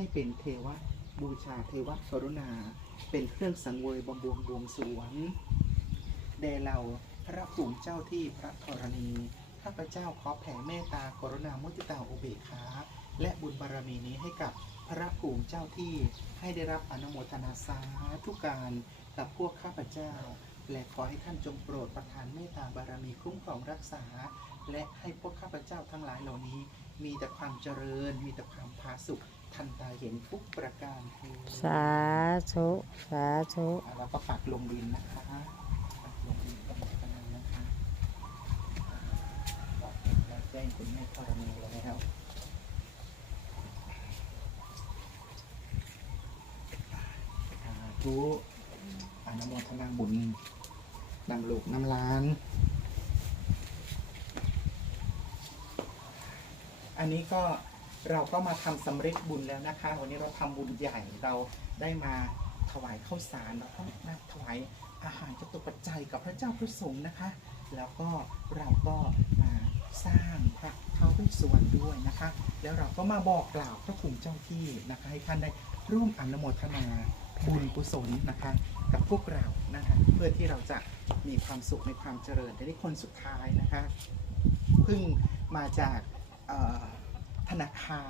ให้เป็นเทวะบูชาเทวะกรุณา เป็นเครื่องสังเวยบำรุงบวงสวงแด่เราพระภูมิเจ้าที่พระธรณีข้าพเจ้าขอแผ่เมตตากรุณามุติตาอุเบกขาและบุญบารมีนี้ให้กับพระภูมิเจ้าที่ให้ได้รับอนุโมทนาสาธุการกับพวกข้าพเจ้า และขอให้ท่านจงโปรดประทานเมตตาบารมีคุ้มครองรักษา และให้พวกข้าพเจ้าทั้งหลายเหล่านี้ มีแต่ความเจริญ มีแต่ความผาสุกทันตาเห็นทุกประการเถิดสาธุ สาธุ อ่าแล้วก็ปักลงดินนะคะปักลงดินตรงนั้นนะคะบอกแล้วแจ้งคุณแม่ธรณีแล้วสาธุอนุโมทนาบุญนำลูกนำหล้าน อันนี้ก็เราก็มาทำสำเร็จบุญแล้วนะคะ วันนี้เราทำบุญใหญ่เราได้มาถวายข้าวสารแล้วก็มาถวายอาหารจตุปัจจัยกับพระเจ้าพระสงฆ์นะคะ แล้วก็เราก็มาสร้างพระท้าวเวสสุวรรณด้วยนะคะ แล้วเราก็มาบอกกล่าวพระภูมิเจ้าที่นะคะ ให้ท่านได้ร่วมอนุโมทนาบุญกุศลนะคะ กับพวกเรานะคะ เพื่อที่เราจะมีความสุขในความเจริญแต่ที่คนสุดท้ายนะคะเพิ่งมาจาก ธนาคาร